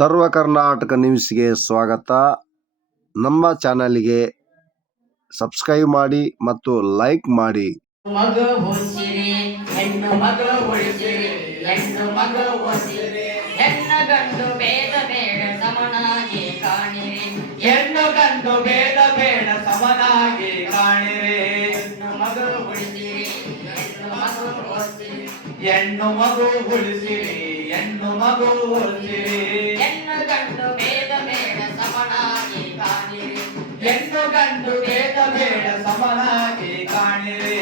ಸರ್ವ ಕರ್ನಾಟಕ ನ್ಯೂಸ್ಗೆ ಸ್ವಾಗತ. ನಮ್ಮ ಚಾನಲ್ಗೆ ಸಬ್ಸ್ಕ್ರೈಬ್ ಮಾಡಿ ಮತ್ತು ಲೈಕ್ ಮಾಡಿ. ಮಗ ಹೊಸಿರಿ ಹೆಣ್ಣು ಮಗ ಉಳಿಸಿರಿ ಹೆಣ್ಣು ಮಗ ಹೊಸಿರಿ ಹೆಣ್ಣ ಗಂಡು ಭೇದ ಬೇಡ ಸಮನಾಗಿ ಕಾಣಿರಿ ಹೆಣ್ಣು ಗಂಡು ಭೇದ ಬೇಡ ಸಮನಾಗಿ ಕಾಣಿರಿ ಹೆಣ್ಣು ಮಗ ಉಳಿಸಿರಿ ಹೆಣ್ಣು ಮಗ ಹೊಸಿರಿ ಹೆಣ್ಣು ಮಗು ಉಳಿಸಿರಿ ಹೆಣ್ಣು ಮಗು ಉಳಿಸಿರಿ ಹೆಣ್ಣು ಗಂಡು ಭೇದ ಬೇಡ ಸಮನಾಗಿ ಕಾಣಿರಿ ಹೆಣ್ಣು ಗಂಡು ಭೇದ ಬೇಡ ಸಮನಾಗಿ ಕಾಣಿರಿ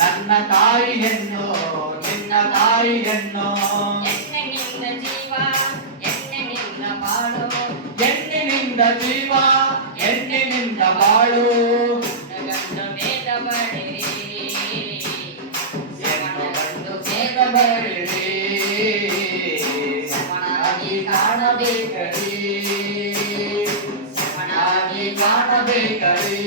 ನನ್ನ ತಾಯಿ ಹೆಣ್ಣು ನಿನ್ನ ತಾಯಿ ಹೆಣ್ಣು ಹೆಣ್ಣಿನಿಂದ ಜೀವ ಹೆಣ್ಣಿನಿಂದ ಬಾಳು ಹೆಣ್ಣಿನಿಂದ ಜೀವ ಹೆಣ್ಣಿನಿಂದ ಬಾಳು ಗಂಡು ಬೇಗ ಬಡಿರಿ ಗಂಡು ಬೇಗ ಬಡಿರಿ ಸಮನಾಗಿ ಕಾಣಬೇಕರಿ ಸಮನಾಗಿ ಕಾಣಬೇಕರಿ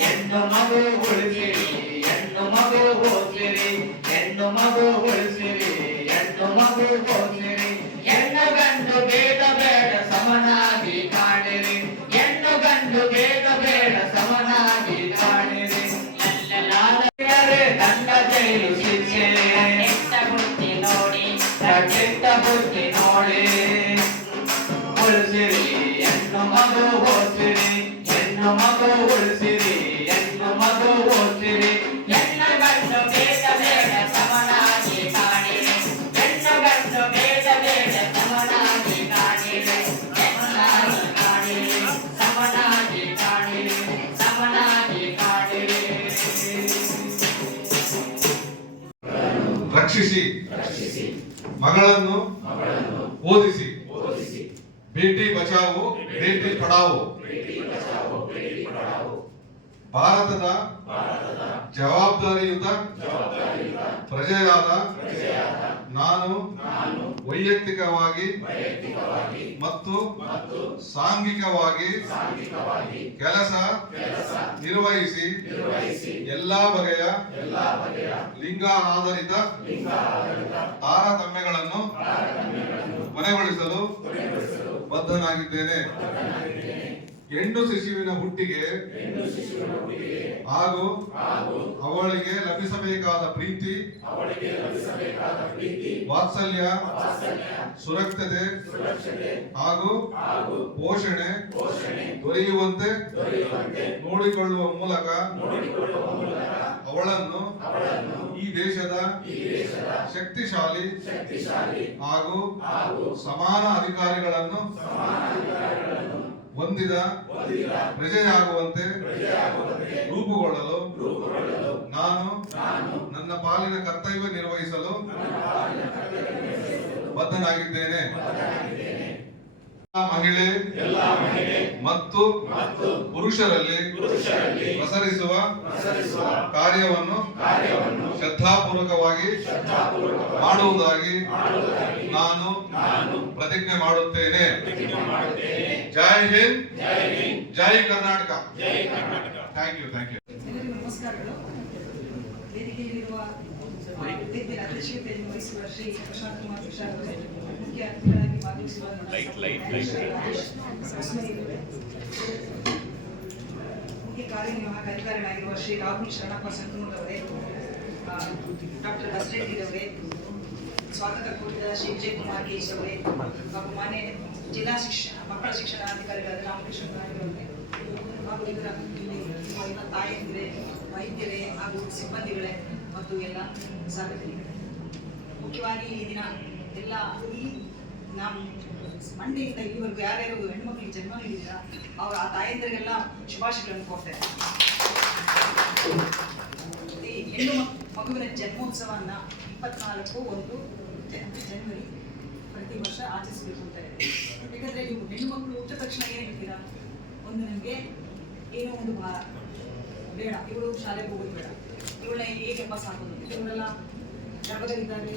ಹೆಣ್ಣು ಮಗು ಉಳಿಸಿರಿ ಹೆಣ್ಣು ಮಗು ಹೋಸಿರಿ ಹೆಣ್ಣು ಮಗು ಉಳಿಸಿರಿ ಹೆಣ್ಣು ಮಗು ಹೋಸಿರಿ ಹೆಣ್ಣು ಗಂಡು ಭೇದ ಬೇಡ ಸಮನಾಗಿ ಕಾಣಿರಿ ಹೆಣ್ಣು ಗಂಡು ಭೇದ ಬೇಡ ಸಮನಾಗಿ ಕಾಣಿರಿ ನನ್ನ ಜೈಲು ಶಿಕ್ಷೆ ಕೆಟ್ಟ ಬುದ್ಧಿ ನೋಡಿ ಕೆಟ್ಟ ಬುದ್ಧಿ ನೋಡಿ ಉಳಿಸಿರಿ ಹೆಣ್ಣು ಮಗು ಹೋಸಿರಿ ಹೆಣ್ಣು ಮಗು ಉಳಿಸಿರಿ ಹೆಣ್ಣು ಮಗು ಹೋಸಿರಿ ಹೆಣ್ಣು ಗಂಡು ಭೇದ ಬೇಡ ಸಮನಾಗಿ ಕಾಣಿರಿ ಹೆಣ್ಣು ಗಂಡು ಭೇದ ಬೇಡ ಸಮನಾಗಿ ಕಾಣಿರಿ ಸಮನಾಗಿ ಕಾಣಿರಿ ಸಮನಾಗಿ ಕಾಣಿರಿ ಸಮನಾಗಿ ಕಾಣಿರಿ ರಕ್ಷಿಸಿ ಮಗಳನ್ನು ಓದಿಸಿ ಬೇಟಿ ಬಚಾವೋ ಬೇಟಿ ಪಢಾವೋ ಭಾರತದ ಜವಾಬ್ದಾರಿಯುತ ಪ್ರಜೆಯಾದ ನಾನು ವೈಯಕ್ತಿಕವಾಗಿ ಮತ್ತು ಸಾಂಘಿಕವಾಗಿ ಕೆಲಸ ನಿರ್ವಹಿಸಿ ಎಲ್ಲಾ ಬಗೆಯ ಲಿಂಗ ಆಧಾರಿತ ತಾರತಮ್ಯಗಳನ್ನು ಕೊನೆಗೊಳಿಸಲು ಬದ್ಧನಾಗಿದ್ದೇನೆ. ಹೆಣ್ಣು ಶಿಶುವಿನ ಹುಟ್ಟಿಗೆ ಹಾಗೂ ಅವಳಿಗೆ ಲಭಿಸಬೇಕಾದ ಪ್ರೀತಿ ವಾತ್ಸಲ್ಯ ಸುರಕ್ಷತೆ ಹಾಗೂ ಪೋಷಣೆ ದೊರೆಯುವಂತೆ ನೋಡಿಕೊಳ್ಳುವ ಮೂಲಕ ಅವಳನ್ನು ಈ ದೇಶದ ಶಕ್ತಿಶಾಲಿ ಹಾಗೂ ಸಮಾನ ಅಧಿಕಾರಿಗಳನ್ನು ಹೊಂದಿದ ಪ್ರಜೆಯಾಗುವಂತೆ ರೂಪುಗೊಳ್ಳಲು ನಾನು ನನ್ನ ಪಾಲಿನ ಕರ್ತವ್ಯ ನಿರ್ವಹಿಸಲು ಬದ್ಧನಾಗಿದ್ದೇನೆ. ಮಹಿಳೆ ಮತ್ತು ಪುರುಷರಲ್ಲಿ ಪ್ರಸರಿಸುವ ಕಾರ್ಯವನ್ನು ಶ್ರದ್ಧಾಪೂರ್ವಕವಾಗಿ ಮಾಡುವುದಾಗಿ ನಾನು ಪ್ರತಿಜ್ಞೆ ಮಾಡುತ್ತೇನೆ. ಜೈ ಹಿಂದ್, ಜೈ ಕರ್ನಾಟಕ. Thank you. ಎಲ್ಲರಿಗೂ ನಮಸ್ಕಾರಗಳು. ವೇದಿಕೆಯಲ್ಲಿರುವ ವೇದಿಕೆಯ ಅಧ್ಯಕ್ಷತೆಯನ್ನು ವಹಿಸುವ ಶ್ರೀ ಪ್ರಶಾಂತ್ ಕುಮಾರ್ ತುಷಾರ್ ಅವರೇ, ಮುಖ್ಯ ಅತಿಥಿಗಳಾಗಿ ಭಾಗವಹಿಸುವ ಮುಖ್ಯ ಕಾರ್ಯನಿರ್ವಾಹಕ ಅಧಿಕಾರಿಗಳಾಗಿರುವ ಶ್ರೀ ರಾಹುಲ್ ಶರಣಪ್ಪ ಸಂಕನೂರ್ ಅವರೇ, ಡಾಕ್ಟರ್ ಬಸರೆಡ್ಡಿರವರೇ, ಸ್ವಾಗತ ಕೋರಿದ ಶ್ರೀ ವಿಜಯಕುಮಾರ್ ಗೇಜ್ ಅವರೇ ಹಾಗೂ ಮಾನ್ಯ ಜಿಲ್ಲಾ ಮಕ್ಕಳ ಶಿಕ್ಷಣಾಧಿಕಾರಿಗಳಾದ ರಾಮಕೃಷ್ಣ ನಾಯಕರವರೇ ಹಾಗೂ ಇದರ ಎಲ್ಲ ತಾಯಂದಿರೇ, ವೈದ್ಯರೇ ಹಾಗೂ ಸಿಬ್ಬಂದಿಗಳೇ ಮತ್ತು ಎಲ್ಲ ಸಾರ್ವಜನಿಕರೇ, ಮುಖ್ಯವಾಗಿ ಈ ದಿನ ಎಲ್ಲ ಈ ನಾವು ಮಂಡೆಯಿಂದ ಇಲ್ಲಿವರೆಗೂ ಯಾರ್ಯಾರು ಹೆಣ್ಮಕ್ಳಿಗೆ ಜನ್ಮ ನೀಡಿದ್ರ ಅವ್ರ ಆ ತಾಯಂದಿರಿಗೆಲ್ಲ ಶುಭಾಶಯಗಳನ್ನು ಕೊಡ್ತಾರೆ. ಈ ಹೆಣ್ಣು ಮಗುವಿನ ಜನ್ಮೋತ್ಸವನ್ನ 24/1 ಜನವರಿ ಪ್ರತಿ ವರ್ಷ ಆಚರಿಸಬೇಕು ಅಂತ ಇದೆ. ಯಾಕಂದ್ರೆ ನೀವು ಹೆಣ್ಣು ಮಕ್ಕಳು ಹುಟ್ಟಿದ ತಕ್ಷಣ ಏನು ಹೇಳ್ತೀರಾ, ಒಂದು ನಿಮಗೆ ಏನೋ ಒಂದು ಭಾರ, ಬೇಡ, ಇವಳು ಶಾಲೆಗೆ ಹೋಗೋದು ಬೇಡ, ಇವಳನ್ನ ಹೇಗೆ ಪಾಸ್ ಹಾಕೋದು, ಇವರೆಲ್ಲ ಗರ್ಭದಲ್ಲಿದ್ದಾರೆ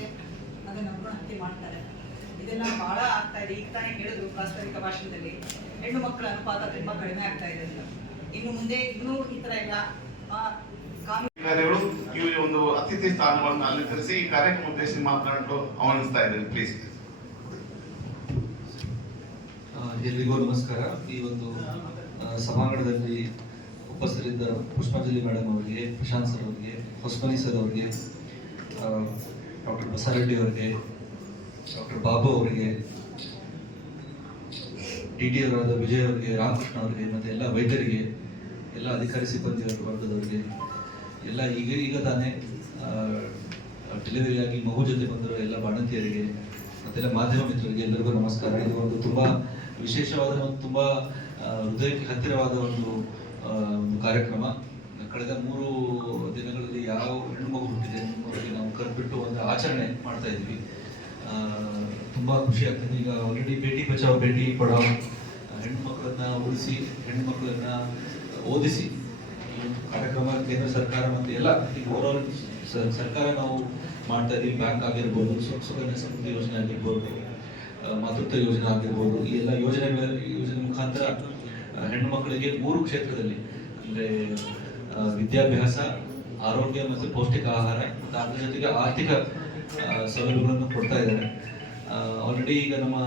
ಅದನ್ನ ಭ್ರೂಣ ಹತ್ಯೆ ಮಾಡ್ತಾರೆ. ಇದೆಲ್ಲ ಬಹಳ ಆಗ್ತಾ ಇದೆ. ಈಗ ತಾನೇ ಹೇಳಿದ್ರು ಪ್ರಾಸ್ತಾವಿಕ ಭಾಷಣದಲ್ಲಿ ಹೆಣ್ಣು ಮಕ್ಕಳ ಅನುಪಾತ ತುಂಬಾ ಕಡಿಮೆ ಆಗ್ತಾ ಇದೆ ಅಂತ. ಇನ್ನು ಮುಂದೆ ಇನ್ನೂ ಈ ತರ ಎಲ್ಲ ಅಧಿಕಾರಿಗಳು ಈ ಒಂದು ಅತಿಥಿ ಸ್ಥಾನವನ್ನು ಅಲಂಕರಿಸಿ ಈ ಕಾರ್ಯಕ್ರಮ ಉದ್ದೇಶಿಸಿ ಮಾತನಾಡಲು ಆಹ್ವಾನಿಸ್ತಾ ಇದ್ದೇನೆ. ಪ್ಲೀಸ್. ಎಲ್ರಿಗೂ ನಮಸ್ಕಾರ. ಈ ಒಂದು ಸಭಾಂಗಣದಲ್ಲಿ ಉಪಸ್ಥಿತರಿದ್ದ ಪುಷ್ಪಾಂಜಲಿ ಮೇಡಮ್ ಅವರಿಗೆ, ಪ್ರಶಾಂತ್ ಸರ್ ಅವರಿಗೆ, ಹೊಸಮನಿ ಸರ್ ಅವರಿಗೆ, ಡಾಕ್ಟರ್ ಬಸಾರೆಡ್ಡಿ ಅವರಿಗೆ, ಡಾಕ್ಟರ್ ಬಾಬು ಅವರಿಗೆ, ಟಿ ಅವರಾದ ವಿಜಯ್ ಅವರಿಗೆ, ರಾಮಕೃಷ್ಣ ಅವರಿಗೆ, ಮತ್ತು ಎಲ್ಲ ವೈದ್ಯರಿಗೆ, ಎಲ್ಲ ಅಧಿಕಾರಿ ಸಿಬ್ಬಂದಿ ವರ್ಗದವರಿಗೆ, ಎಲ್ಲ ಈಗ ತಾನೇ ಡೆಲಿವರಿಯಾಗಿ ಮಗು ಜೊತೆ ಬಂದಿರೋ ಎಲ್ಲ ಬಾಣಂತಿಯರಿಗೆ ಮತ್ತೆಲ್ಲ ಮಾಧ್ಯಮ ಮಿತ್ರರಿಗೆ ಎಲ್ಲರಿಗೂ ನಮಸ್ಕಾರ. ಇದು ಒಂದು ತುಂಬಾ ವಿಶೇಷವಾದ ಒಂದು ತುಂಬಾ ಹೃದಯಕ್ಕೆ ಹತ್ತಿರವಾದ ಒಂದು ಕಾರ್ಯಕ್ರಮ. ಕಳೆದ 3 ದಿನಗಳಲ್ಲಿ ಯಾವ ಹೆಣ್ಣು ಮಗು ಹುಟ್ಟಿದೆ ಅವರಿಗೆ ನಾವು ಕರೆದ್ಬಿಟ್ಟು ಒಂದು ಆಚರಣೆ ಮಾಡ್ತಾ ಇದ್ವಿ. ತುಂಬಾ ಖುಷಿ ಆಗ್ತದೆ. ಈಗ ಆಲ್ರೆಡಿ ಬೇಟಿ ಬಚಾವ್ ಬೇಟಿ ಪಡಾವ್, ಹೆಣ್ಣು ಮಕ್ಕಳನ್ನ ಉಳಿಸಿ, ಹೆಣ್ಣು ಮಕ್ಕಳನ್ನ ಓದಿಸಿ ಕಾರ್ಯಕ್ರಮ ಕೇಂದ್ರ ಸರ್ಕಾರ ಮತ್ತು ಎಲ್ಲ ಓವರಾಲ್ ಸರ್ಕಾರ ನಾವು ಮಾಡ್ತಾ ಇದೀವಿ. ಬ್ಯಾಂಕ್ ಆಗಿರ್ಬೋದು, ಸುಕನ್ಯಾ ಸಮೃದ್ಧಿ ಯೋಜನೆ ಆಗಿರ್ಬೋದು, ಮಾತೃತ್ವ ಯೋಜನೆ ಆಗಿರ್ಬೋದು, ಈ ಎಲ್ಲ ಯೋಜನೆ ಮುಖಾಂತರ ಹೆಣ್ಣು ಮಕ್ಕಳಿಗೆ 3 ಕ್ಷೇತ್ರದಲ್ಲಿ ಅಂದರೆ ವಿದ್ಯಾಭ್ಯಾಸ, ಆರೋಗ್ಯ ಮತ್ತು ಪೌಷ್ಟಿಕ ಆಹಾರ ಮತ್ತು ಅದ್ರ ಜೊತೆಗೆ ಆರ್ಥಿಕ ಸೌಲಭ್ಯಗಳನ್ನು ಕೊಡ್ತಾ ಇದ್ದಾರೆ. ಆಲ್ರೆಡಿ ಈಗ ನಮ್ಮ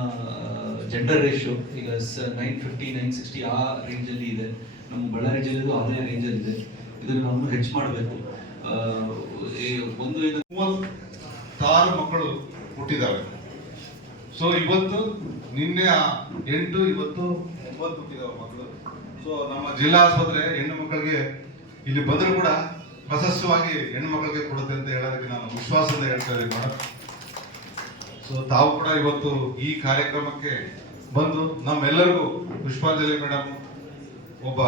ಜೆಂಡರ್ ರೇಷಿಯೋ ಈಗ 950, 960 ಆ ರೇಂಜಲ್ಲಿ ಇದೆ. ನಮ್ಮ ಬಳ್ಳಾರಿ ಜಿಲ್ಲೆದು ಅದೇ ರೇಂಜಲ್ಲಿ ಇದೆ. ಇದನ್ನು ನಾವು ಹೆಚ್ಚು ಮಾಡಬೇಕು. ಒಂದು 36 ಮಕ್ಕಳು ಹುಟ್ಟಿದಾವೆ. ಸೊ ಇವತ್ತು ನಿನ್ನೆ 8, ಇವತ್ತು 9 ಹುಟ್ಟಿದಾವೆ ಮಕ್ಕಳು. ಸೊ ನಮ್ಮ ಜಿಲ್ಲಾ ಆಸ್ಪತ್ರೆ ಹೆಣ್ಣು ಮಕ್ಕಳಿಗೆ ಇಲ್ಲಿ ಬಂದರೂ ಕೂಡ ಪ್ರಶಸ್ತವಾಗಿ ಹೆಣ್ಣು ಮಕ್ಕಳಿಗೆ ಕೊಡುತ್ತೆ ಅಂತ ಹೇಳೋದಕ್ಕೆ ನಾನು ವಿಶ್ವಾಸದಿಂದ ಹೇಳ್ತಾ ಇದ್ದೀನಿ ಮೇಡಮ್. ಸೊ ತಾವು ಕೂಡ ಇವತ್ತು ಈ ಕಾರ್ಯಕ್ರಮಕ್ಕೆ ಬಂದು ನಮ್ಮೆಲ್ಲರಿಗೂ ಪುಷ್ಪಾಂಜಲಿ ಮೇಡಮ್ ಒಬ್ಬ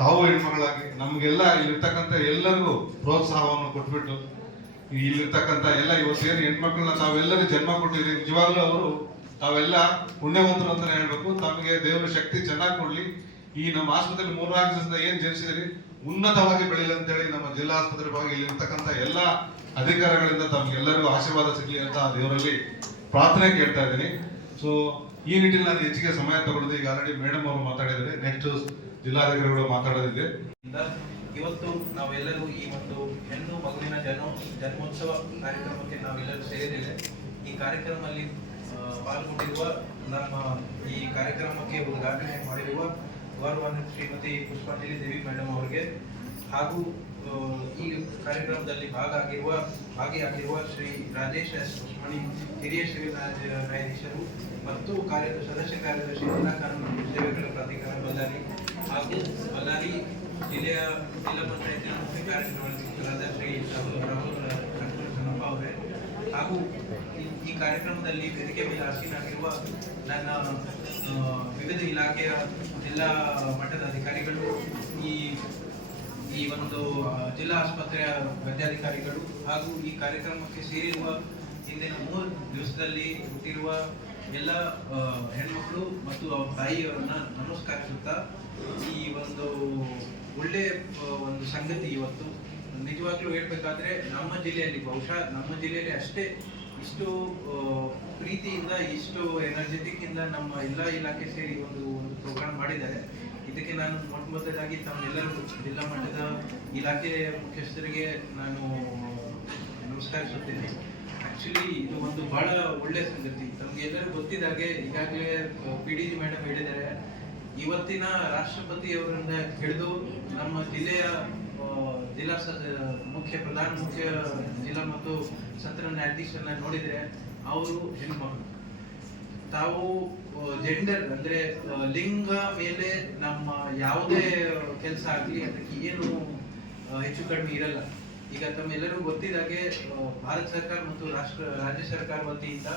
ತಾವು ಹೆಣ್ಮಗಳಾಗಿ ನಮಗೆಲ್ಲ ಇಲ್ಲಿರ್ತಕ್ಕಂಥ ಎಲ್ಲರಿಗೂ ಪ್ರೋತ್ಸಾಹವನ್ನು ಕೊಟ್ಬಿಟ್ಟು ಇಲ್ಲಿರ್ತಕ್ಕಂಥ ಎಲ್ಲ ಇವತ್ತೇನು ಹೆಣ್ಮಕ್ಳನ್ನ ತಾವೆಲ್ಲರೂ ಜನ್ಮ ಕೊಟ್ಟಿರಿ. ನಿಜವಾಗ್ಲೂ ಅವರು ತಾವೆಲ್ಲ ಪುಣ್ಯವಂತರು ಅಂತಾನೆ ಹೇಳ್ಬೇಕು. ತಮಗೆ ದೇವರ ಶಕ್ತಿ ಚೆನ್ನಾಗಿ ಕೊಡ್ಲಿ. ಈ ನಮ್ಮ ಆಸ್ಪತ್ರೆಯಲ್ಲಿ 3-4 ದಿವಸದಿಂದ ಏನ್ ಜನಿಸಿದಿರಿ ಉನ್ನತವಾಗಿ ಬೆಳೀಲಿ ಅಂತೇಳಿ ನಮ್ಮ ಜಿಲ್ಲಾ ಆಸ್ಪತ್ರೆ ಭಾಗ ಇಲ್ಲಿರ್ತಕ್ಕಂಥ ಎಲ್ಲ ಅಧಿಕಾರಿಗಳಿಂದ ತಮ್ಗೆಲ್ಲರಿಗೂ ಆಶೀರ್ವಾದ ಸಿಗ್ಲಿ ಅಂತ ದೇವರಲ್ಲಿ ಪ್ರಾರ್ಥನೆ ಕೇಳ್ತಾ ಇದ್ದೀನಿ. ಸೊ ಈ ನಿಟ್ಟಿನಲ್ಲಿ ನಾನು ಹೆಚ್ಚಿಗೆ ಸಮಯ ತಗೊಳ್ಳೋದು. ಈಗ ಆಲ್ರೆಡಿ ಮೇಡಮ್ ಅವರು ಮಾತಾಡಿದ್ದಾರೆ, ನೆಕ್ಸ್ಟ್ ಜಿಲ್ಲಾಧಿಕಾರಿಗಳು ಮಾತಾಡೋದಿದೆ. ಇವತ್ತು ನಾವೆಲ್ಲರೂ ಈ ಒಂದು ಹೆಣ್ಣು ಮಗುವಿನ ಜನ್ಮೋತ್ಸವ ಕಾರ್ಯಕ್ರಮಕ್ಕೆ ನಾವೆಲ್ಲರೂ ಸೇರಿದ್ದೇವೆ. ಈ ಕಾರ್ಯಕ್ರಮದಲ್ಲಿ ಪಾಲ್ಗೊಂಡಿರುವ ನಮ್ಮ ಈ ಕಾರ್ಯಕ್ರಮಕ್ಕೆ ಉದ್ಘಾಟನೆ ಮಾಡಿರುವ ಗೌರವಾನ್ವಿತ ಶ್ರೀಮತಿ ಪುಷ್ಪಾಂಜಲಿ ದೇವಿ ಮೇಡಮ್ ಅವರಿಗೆ ಹಾಗೂ ಈ ಕಾರ್ಯಕ್ರಮದಲ್ಲಿ ಭಾಗಿಯಾಗಿರುವ ಶ್ರೀ ರಾಜೇಶ್ ಎಸ್ ಹೊಸಮನಿ, ಹಿರಿಯ ಸಿವಿಲ್ ನ್ಯಾಯಾಧೀಶರು ಮತ್ತು ಸದಸ್ಯ ಕಾರ್ಯದರ್ಶಿ ಜಿಲ್ಲಾ ಕಾನೂನು ಸೇವೆಗಳ ಪ್ರಾಧಿಕಾರ ಬಳ್ಳಾರಿ ಹಾಗೂ ಬಳ್ಳಾರಿ ಜಿಲ್ಲಾ ಪಂಚಾಯತಿನ ಮುಖ್ಯ ಕಾರ್ಯನಿರ್ವಹಣಾಧಿಕಾರಿಗಳಾದ ಶ್ರೀ ರಾಹುಲ್ ಕನ್ನಪ್ಪ ಅವರೇ ಹಾಗೂ ಈ ಕಾರ್ಯಕ್ರಮದಲ್ಲಿ ವೇದಿಕೆ ಮೇಲೆ ಆಸೀನರಾಗಿರುವ ನನ್ನ ವಿವಿಧ ಇಲಾಖೆಯ ಜಿಲ್ಲಾ ಮಟ್ಟದ ಅಧಿಕಾರಿಗಳು, ಈ ಒಂದು ಜಿಲ್ಲಾ ಆಸ್ಪತ್ರೆಯ ವೈದ್ಯಾಧಿಕಾರಿಗಳು ಹಾಗೂ ಈ ಕಾರ್ಯಕ್ರಮಕ್ಕೆ ಸೇರಿರುವ ಹಿಂದಿನ 3 ದಿವಸದಲ್ಲಿ ಹುಟ್ಟಿರುವ ಎಲ್ಲ ಹೆಣ್ಮಕ್ಳು ಮತ್ತು ಅವ್ರ ತಾಯಿಯವರನ್ನ ನಮಸ್ಕರಿಸುತ್ತಾ, ಈ ಒಂದು ಒಳ್ಳೆ ಒಂದು ಸಂಗತಿ ಇವತ್ತು ನಿಜವಾಗ್ಲೂ ಹೇಳ್ಬೇಕಾದ್ರೆ ನಮ್ಮ ಜಿಲ್ಲೆಯಲ್ಲಿ, ಬಹುಶಃ ನಮ್ಮ ಜಿಲ್ಲೆಯಲ್ಲಿ ಅಷ್ಟೇ ಇಷ್ಟು ಪ್ರೀತಿಯಿಂದ, ಇಷ್ಟು ಎನರ್ಜೆಟಿಕ್ ಇಂದ ನಮ್ಮ ಎಲ್ಲ ಇಲಾಖೆ ಸೇರಿ ಒಂದು ಪ್ರೋಗ್ರಾಮ್ ಮಾಡಿದ್ದಾರೆ. ಇದಕ್ಕೆ ನಾನು ಮೊದಲಾಗಿ ತಮ್ಮೆಲ್ಲರಿಗೂ ಜಿಲ್ಲಾ ಮಟ್ಟದ ಇಲಾಖೆ ಮುಖ್ಯಸ್ಥರಿಗೆ ನಾನು ನಮಸ್ಕರಿಸುತ್ತೇನೆ. ಆಕ್ಚುಲಿ ಇದು ಒಂದು ಬಹಳ ಒಳ್ಳೆ ಸಂಗತಿ. ತಮ್ಗೆ ಎಲ್ಲರೂ ಗೊತ್ತಿದ್ದಾಗೆ ಈಗಾಗಲೇ PDG ಮೇಡಮ್ ಹೇಳಿದ್ದಾರೆ, ಇವತ್ತಿನ ರಾಷ್ಟ್ರಪತಿಯವರನ್ನ ಹಿಡಿದು ನಮ್ಮ ಜಿಲ್ಲೆಯ ಜಿಲ್ಲಾ ಪ್ರಧಾನ ಮುಖ್ಯ ಜಿಲ್ಲಾ ಮತ್ತು ಸತ್ರ ನ್ಯಾಯಾಧೀಶರನ್ನ ನೋಡಿದ್ರೆ ಅವರು ಹೆಣ್ಮಕ್ಳು. ತಾವು ಜೆಂಡರ್ ಅಂದ್ರೆ ಲಿಂಗ ಮೇಲೆ ನಮ್ಮ ಯಾವುದೇ ಕೆಲಸ ಆಗ್ಲಿ ಅದಕ್ಕೆ ಏನು ಹೆಚ್ಚು ಕಡಿಮೆ ಇರಲ್ಲ. ಈಗ ತಮ್ಮೆಲ್ಲರೂ ಗೊತ್ತಿದ್ದಾಗೆ ಭಾರತ ಸರ್ಕಾರ ಮತ್ತು ರಾಜ್ಯ ಸರ್ಕಾರ ವತಿಯಿಂದ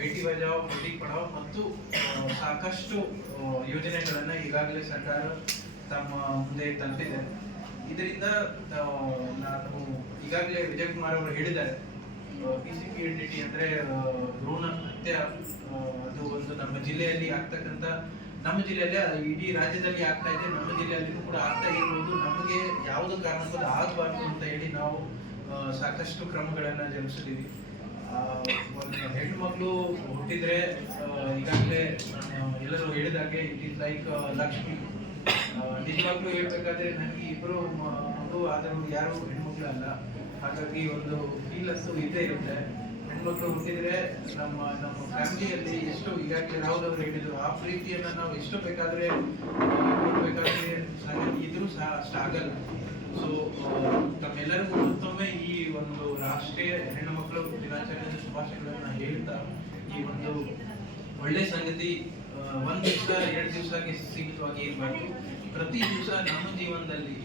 ಬೇಟಿ ಬಚಾವ್ ಬೇಟಿ ಪಢಾವ್ ಮತ್ತು ಸಾಕಷ್ಟು ಯೋಜನೆಗಳನ್ನ ಈಗಾಗಲೇ ಸರ್ಕಾರ ತಮ್ಮ ಮುಂದೆ ತಲುಪಿದೆ. ಇದರಿಂದ ನಾನು ಈಗಾಗಲೇ ವಿಜಯ್ ಕುಮಾರ್ ಅವರು ಹೇಳಿದ್ದಾರೆ, PCPNDT ಅಂದ್ರೆ ಭ್ರೂಣ ಹತ್ಯೆ, ಅದು ಒಂದು ನಮ್ಮ ಜಿಲ್ಲೆಯಲ್ಲಿ ಆಗ್ತಕ್ಕಂಥ ನಮ್ಮ ಜಿಲ್ಲೆಯಲ್ಲಿ ಇಡೀ ರಾಜ್ಯದಲ್ಲಿ ಆಗ್ತಾ ಇದೆ, ನಮ್ಮ ಜಿಲ್ಲೆಯಲ್ಲಿನೂ ಕೂಡ ಆಗ್ತಾ ಇರುವುದು. ನಮಗೆ ಯಾವುದೇ ಕಾರಣಕ್ಕೂ ಆಗಬಾರ್ದು ಅಂತ ಹೇಳಿ ನಾವು ಸಾಕಷ್ಟು ಕ್ರಮಗಳನ್ನ ಜರುಗಿಸಿದ್ದೀವಿ. ಒಂದು ಹೆಣ್ಣು ಮಗಳು ಹುಟ್ಟಿದ್ರೆ ಈಗಾಗಲೇ ಎಲ್ಲರೂ ಹೇಳಿದಾಗೆ ಇಟ್ ಈಸ್ ಲೈಕ್ ಲಕ್ಷ್ಮಿ. ನಿಜವಾಗ್ಲೂ ಹೇಳ್ಬೇಕಾದ್ರೆ ನನಗೆ ಇಬ್ರು ಮಗು ಆದರೂ ಯಾರು ಹೆಣ್ಮಕ್ಳು ಅಲ್ಲ, ಹಾಗಾಗಿ ಒಂದು ಫೀಲ್ ಅಂತೂ ಇದ್ದೇ ಇರುತ್ತೆ. ಹೆಣ್ಮಕ್ಳು ಹುಟ್ಟಿದ್ರೆ ನಮ್ಮ ಫ್ಯಾಮಿಲಿಯಲ್ಲಿ ಎಷ್ಟು ಈಗಾಗಲೇ ರಾಹುಲ್ ಅವರು ಹೇಳಿದ್ರು, ಆ ಪ್ರೀತಿಯನ್ನ ನಾವು ಎಷ್ಟು ಬೇಕಾದ್ರೆ ಕೊಡ್ಬೇಕಾದ್ರೆ ಇದ್ರೂ ಸಹ ಅಷ್ಟು ಆಗಲ್ಲ. ಸೊ ತಮ್ಮೆಲ್ಲರಿಗೂ ಮತ್ತೊಮ್ಮೆ ಈ ಒಂದು ರಾಷ್ಟ್ರೀಯ ಹೆಣ್ಣು ಮಕ್ಕಳು ದಿನಾಚರಣೆಯ ಶುಭಾಶಯಗಳನ್ನ ಹೇಳ್ತಾ, ಈ ಒಂದು ಒಳ್ಳೆ ಸಂಗತಿ ಒಂದ್ ದಿವಸ 2 ದಿವಸಕ್ಕೆ ಸೀಮಿತವಾಗಿ ಇರಬಾರ್ದು. ಪ್ರತಿ ದಿವಸ ನಮ್ಮ ಜೀವನದಲ್ಲಿ